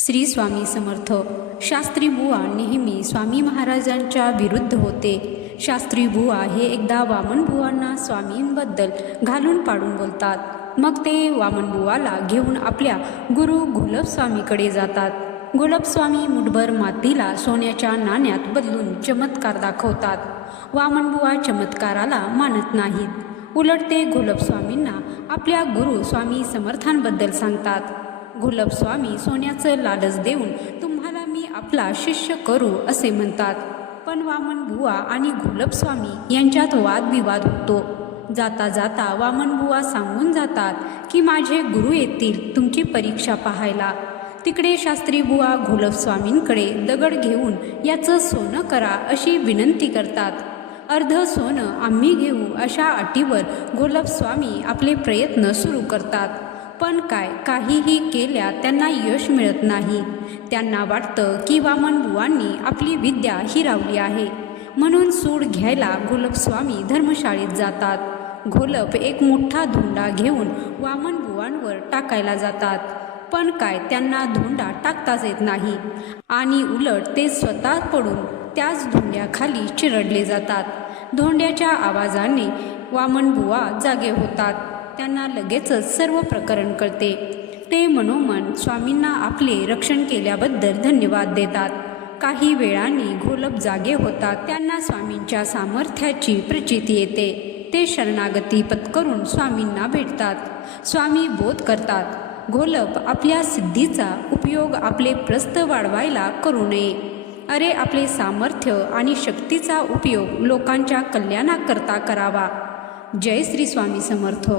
श्री स्वामी समर्थ. शास्त्री बुवा नेहमी स्वामी महाराजांच्या विरुद्ध होते. शास्त्री बुवा हे एकदा वामन बुवांना स्वामींबद्दल घालून पाडून बोलतात. मग ते वामन बुवाला घेऊन आपल्या गुरु घोलप स्वामीकडे जातात. घोलप स्वामी मुठभर मातीला सोन्याच्या नाण्यात बदलून चमत्कार दाखवतात. वामन बुवा चमत्काराला मानत नाहीत. उलट ते घोलप स्वामींना आपल्या गुरु स्वामी समर्थांबद्दल सांगतात. घोलप स्वामी सोन्याचं लालच देऊन तुम्हाला मी आपला शिष्य करू असे म्हणतात. पण वामन बुवा आणि घोलप स्वामी यांच्यात वादविवाद होतो. जाता जाता वामन बुवा सांगून जातात की माझे गुरु येतील तुमची परीक्षा पाहायला. तिकडे शास्त्री बुवा घोलप स्वामींकडे दगड घेऊन याचं सोनं करा अशी विनंती करतात. अर्ध सोनं आम्ही घेऊ अशा अटीवर घोलप स्वामी आपले प्रयत्न सुरू करतात. पण काहीही केल्या त्यांना यश मिळत नाही. त्यांना वाटतं की वामन बुवांनी आपली विद्या हिरावली आहे. म्हणून सूड घ्यायला घोलप स्वामी धर्मशाळेत जातात. घोलप एक मोठा धोंडा घेऊन वामन बुवांवर टाकायला जातात. पण त्यांना धोंडा टाकताच येत नाही आणि उलट ते स्वतः पडून त्याच धोंड्याखाली चिरडले जातात. धोंड्याच्या आवाजाने वामन बुवा जागे होतात. त्यांना लगेचच सर्व प्रकरण कळते. ते मनोमन स्वामींना आपले रक्षण केल्याबद्दल धन्यवाद देतात. काही वेळाने घोलप जागे होतात. त्यांना स्वामींच्या सामर्थ्याची प्रचिती येते. ते शरणागती पत्करून स्वामींना भेटतात. स्वामी बोध करतात. घोलप आपल्या सिद्धीचा उपयोग आपले प्रस्थ वाढवायला करू नये. अरे आपले सामर्थ्य आणि शक्तीचा उपयोग लोकांच्या कल्याणाकरता करावा. जय श्री स्वामी समर्थ.